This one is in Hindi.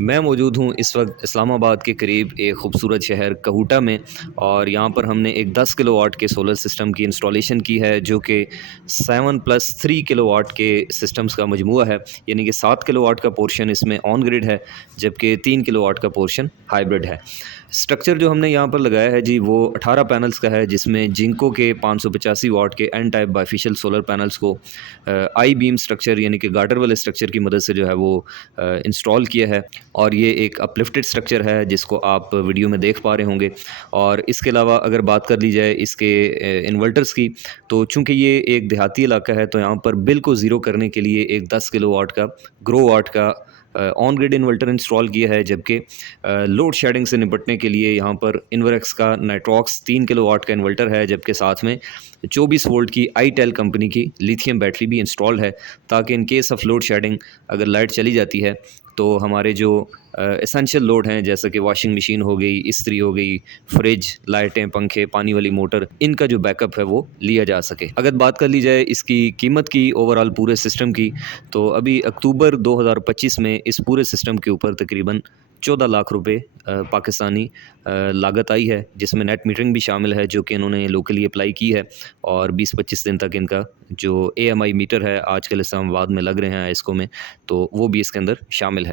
मैं मौजूद हूँ इस वक्त इस्लामाबाद के करीब एक खूबसूरत शहर कहूटा में। और यहाँ पर हमने एक 10 किलोवाट के सोलर सिस्टम की इंस्टॉलेशन की है, जो कि 7+3 किलोवाट के सिस्टम्स का मजमूआ है। यानी कि 7 किलोवाट का पोर्शन इसमें ऑन ग्रिड है, जबकि 3 किलोवाट का पोर्शन हाइब्रिड है। स्ट्रक्चर जो हमने यहाँ पर लगाया है जी, वो 18 पैनल्स का है, जिसमें जिंको के 585 वाट के N type bifacial solar panels को आई बीम स्ट्रक्चर यानी कि गार्टर वाले स्ट्रक्चर की मदद से जो है वो इंस्टॉल किया है। और ये एक अपलिफ्टेड स्ट्रक्चर है, जिसको आप वीडियो में देख पा रहे होंगे। और इसके अलावा अगर बात कर ली जाए इसके इन्वर्टर्स की, तो चूंकि ये एक देहाती इलाका है, तो यहाँ पर बिल को ज़ीरो करने के लिए एक 10 किलोवाट का ग्रो वाट का ऑन ग्रिड इन्वर्टर इंस्टॉल किया है। जबकि लोड शेडिंग से निपटने के लिए यहाँ पर इन्वर्क्स का नाइट्रॉक्स 3 किलोवाट का इन्वर्टर है, जबकि साथ में 24 वोल्ट की आईटेल कंपनी की लिथियम बैटरी भी इंस्टॉल है, ताकि in case of load shedding अगर लाइट चली जाती है तो हमारे जो एसेंशियल लोड हैं, जैसे कि वॉशिंग मशीन हो गई, इस्त्री हो गई, फ्रिज, लाइटें, पंखे, पानी वाली मोटर, इनका जो बैकअप है वो लिया जा सके। अगर बात कर ली जाए इसकी कीमत की ओवरऑल पूरे सिस्टम की, तो अभी अक्टूबर 2025 में इस पूरे सिस्टम के ऊपर तकरीबन 14 लाख रुपए पाकिस्तानी लागत आई है, जिसमें नेट मीटरिंग भी शामिल है, जो कि इन्होंने लोकली अप्लाई की है। और 20-25 दिन तक इनका जो AMI मीटर है, आजकल इस्लामाबाद में लग रहे हैं इसको में, तो वो भी इसके अंदर शामिल है।